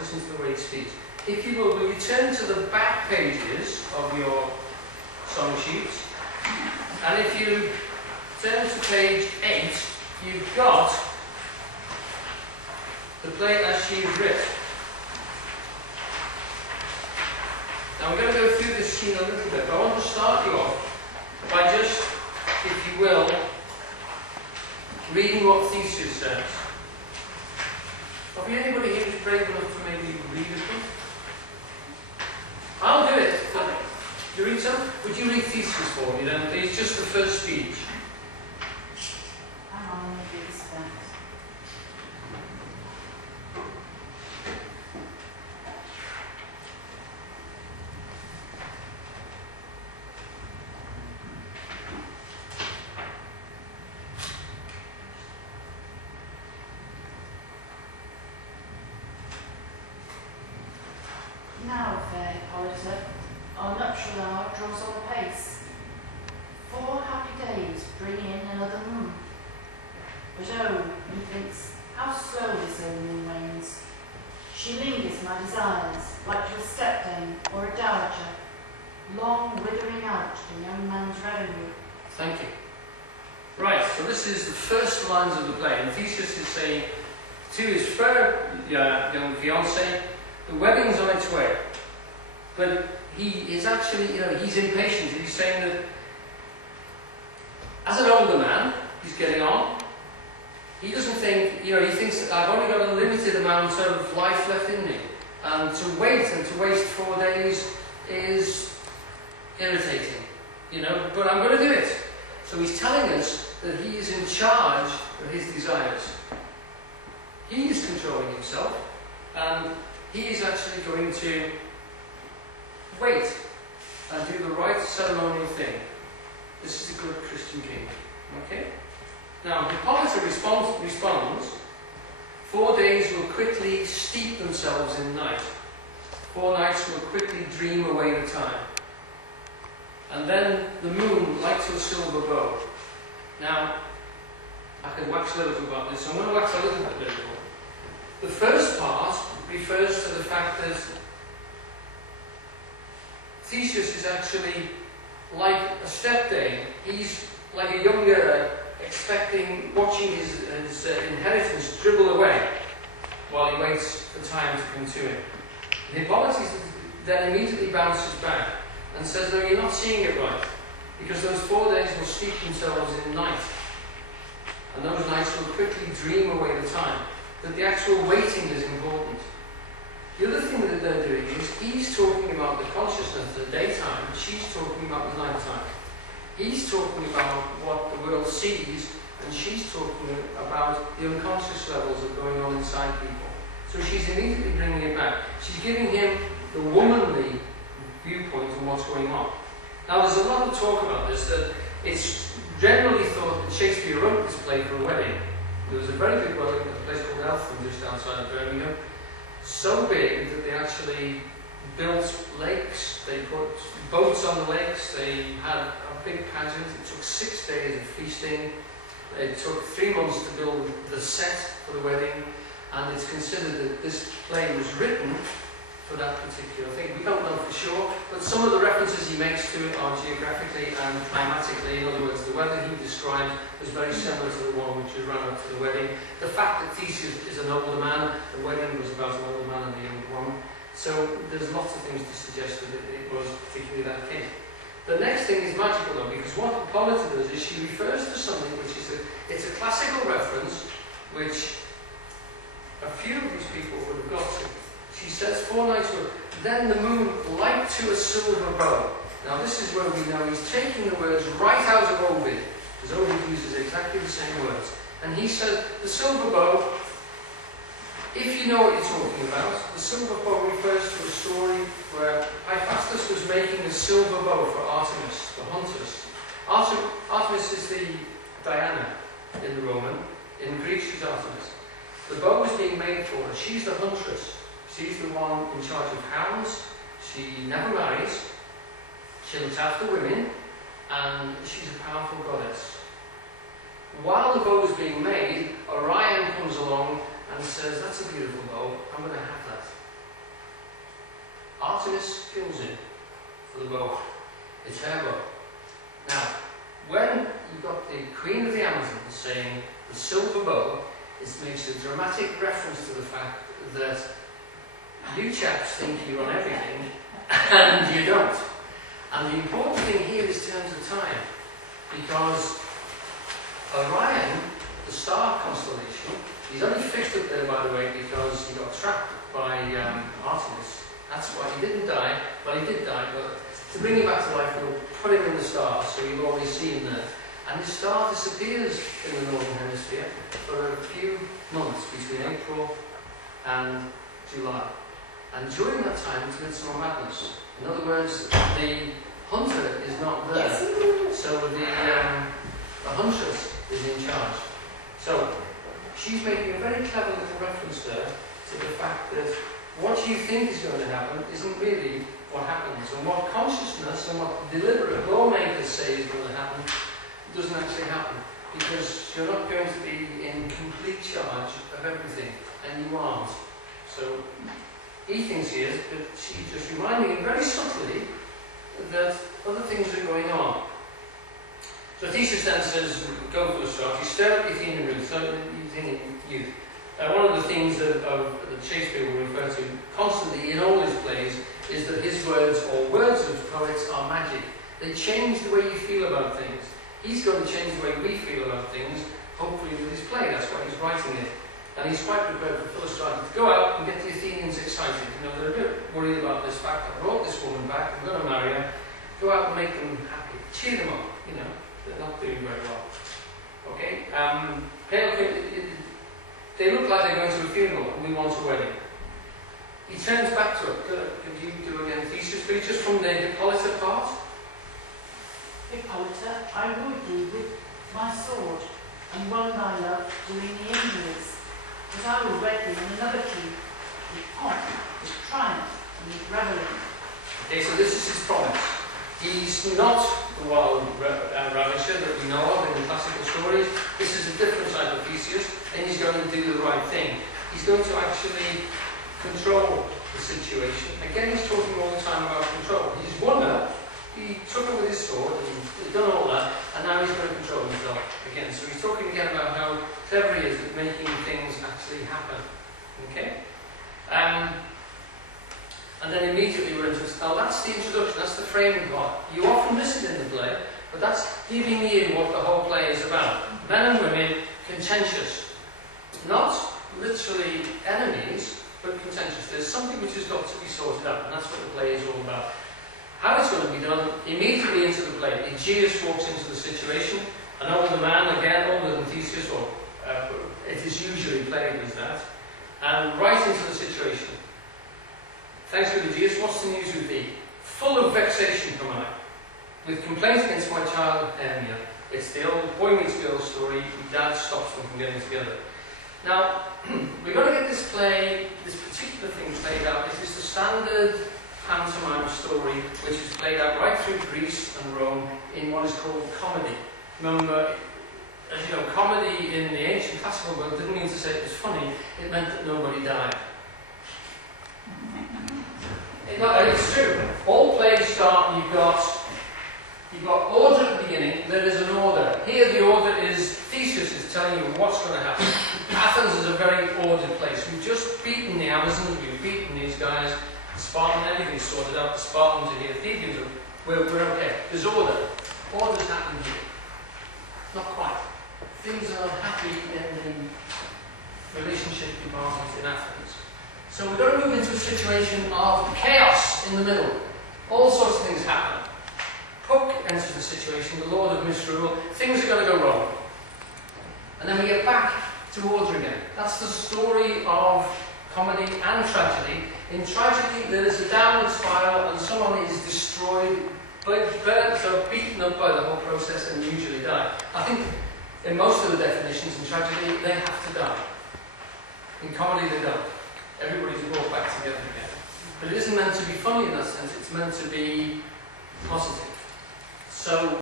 listen to the way he speaks. If you will you turn to the back pages of your song sheets, and if you turn to page 8, you've got the play as she is writ. Now we're going to go through this scene a little bit, but I want to start you off by just, if you will, reading what Theseus says. Have you anybody here who's brave enough to maybe read it? I'll do it. You read some? Would you read Theseus for me then, please? Just the first speech. Now, fair Hippolyta, our nuptial hour draws on apace. 4 happy days bring in another moon. But oh, methinks, how slow this old moon wanes. She lingers my desires, like to a stepdame or a dowager, long withering out the young man's revenue. Thank you. Right, so this is the first lines of the play, and Theseus is saying to his fair young fiancée, the wedding's on its way. But he is actually, he's impatient. He's saying that as an older man, he's getting on. He doesn't think, he thinks that I've only got a limited amount of life left in me. And to wait and to waste 4 days is irritating, but I'm going to do it. So he's telling us that he is in charge of his desires. He is controlling himself, and he is actually going to wait and do the right ceremonial thing. This is a good Christian king. Okay? Now, Hippolyta responds, 4 days will quickly steep themselves in night. 4 nights will quickly dream away the time. And then the moon, like to a silver bow. Now, I could wax lyrical about this, so I'm going to wax a little bit lyrical. The first part refers to the fact that Theseus is actually like a stepdame. He's like a young girl watching his inheritance dribble away while he waits for time to come to him. And Hippolyta then immediately bounces back and says, no, you're not seeing it right, because those 4 days will steep themselves in night, and those nights will quickly dream away the time. That the actual waiting is important. The other thing that they're doing is he's talking about the consciousness of the daytime, she's talking about the nighttime. He's talking about what the world sees, and she's talking about the unconscious levels that are going on inside people. So she's immediately bringing it back. She's giving him the womanly viewpoint on what's going on. Now there's a lot of talk about this, that it's generally thought that Shakespeare wrote this play for a wedding. There was a very big wedding at a place called Eltham just outside of Birmingham. So big that they actually built lakes, they put boats on the lakes, they had a big pageant. It took 6 days of feasting. It took 3 months to build the set for the wedding, and it's considered that this play was written for that particular thing. We don't know for sure, but some of the references he makes to it are geographically and climatically. In other words, the weather he described was very similar to the one which was run up to the wedding. The fact that Theseus is an older man, the wedding was about an older man and a young woman. So there's lots of things to suggest that it was particularly that case. The next thing is magical though, because what Hippolyta does is she refers to something which is it's a classical reference which a few of these people would have got to. She says 4 nights will, then the moon like to a silver bow. Now this is where we know he's taking the words right out of Ovid, because Ovid uses exactly the same words. And he said, the silver bow, if you know what you're talking about, the silver bow refers to a story where Hephaestus was making a silver bow for Artemis, the huntress. Artemis is the Diana in the Roman, in Greek she's Artemis. The bow is being made for her, she's the huntress. She's the one in charge of hounds. She never marries. She looks after women, and she's a powerful goddess. While the bow is being made, Orion comes along and says, that's a beautiful bow, I'm going to have that. Artemis kills him for the bow. It's her bow. Now, when you've got the Queen of the Amazons saying the silver bow, it makes a dramatic reference to the fact that you chaps think you're on everything, and you don't. And the important thing here is terms of time, because Orion, the star constellation, he's only fixed up there, by the way, because he got trapped by Artemis. That's why he didn't die. Well, he did die, but to bring him back to life, we'll put him in the stars, so you'll always see him there. And his star disappears in the northern hemisphere for a few months between April and July. And during that time, it's Midsummer Madness. In other words, the hunter is not there, so the huntress is in charge. So she's making a very clever little reference there to the fact that what you think is going to happen isn't really what happens, and what consciousness and what deliberate lawmakers say is going to happen doesn't actually happen, because you're not going to be in complete charge of everything, and you aren't. So he thinks he is, but she's just reminding him very subtly that other things are going on. So Theseus then says, go for a start. You stare at Athenian youth. One of the things that Shakespeare will refer to constantly in all his plays is that his words, or words of poets, are magic. They change the way you feel about things. He's going to change the way we feel about things, hopefully with his play. That's why he's writing it. And he's quite prepared for Philostratus to go out and get the Athenians excited. You know, they're a bit worried about this fact. I brought this woman back, I'm going to marry her. Go out and make them happy. Cheer them up, you know. They're not doing very well. Okay? They look like they're going to a funeral and we want a wedding. He turns back to her. Could you do again, Theseus, please, just from the Hippolyta part? Hippolyta, I wooed thee with my sword, and one thy love doing the injuries. But I will wed thee in another key, with pomp, with triumph, and with revelry. Okay, so this is his promise. He's not the wild ravisher that we know of in the classical stories. This is a different type of Theseus, and he's going to do the right thing. He's going to actually control the situation. Again, he's talking all the time about control. He's won her. He took her with his sword and he's done all that, and now he's going to control himself again. So he's talking again about how clever he is at making things actually happen. Okay? And then immediately we're into this. Now that's the introduction, that's the framing part. You often miss it in the play, but that's giving you what the whole play is about. Men and women, contentious. Not literally enemies, but contentious. There's something which has got to be sorted out, and that's what the play is all about. How it's going to be done, immediately into the play. Aegeus walks into the situation, an older man, again older than Theseus, or it is usually played as that, and right into the situation. Thanks to Aegeus, what's the news with thee? Full of vexation come I, with complaints against my child Hermia. It's the old boy meets girl story, dad stops them from getting together. Now, we're going to get this play, this particular thing played out. This is the standard pantomime story, which is played out right through Greece and Rome in what is called comedy. Remember, as you know, comedy in the ancient classical world didn't mean to say it was funny, it meant that nobody died. It's true. All plays start, you've got order at the beginning, there is an order. Here the order is, Theseus is telling you what's going to happen. Athens is a very ordered place. We've just beaten the Amazons, we've beaten these guys, the Spartans, everything's sorted out, the Spartans are here, the Thebans are, we're okay. There's order. Order's happening here. Not quite. Things are happy in the relationship department in Athens. So we're going to move into a situation of chaos in the middle. All sorts of things happen. Puck enters the situation, the lord of misrule. Things are going to go wrong. And then we get back to order again. That's the story of comedy and tragedy. In tragedy, there is a downward spiral and someone is destroyed, burnt or beaten up by the whole process and usually die. I think in most of the definitions in tragedy, they have to die. In comedy, they don't. Everybody's brought back together again. But it isn't meant to be funny in that sense, it's meant to be positive. So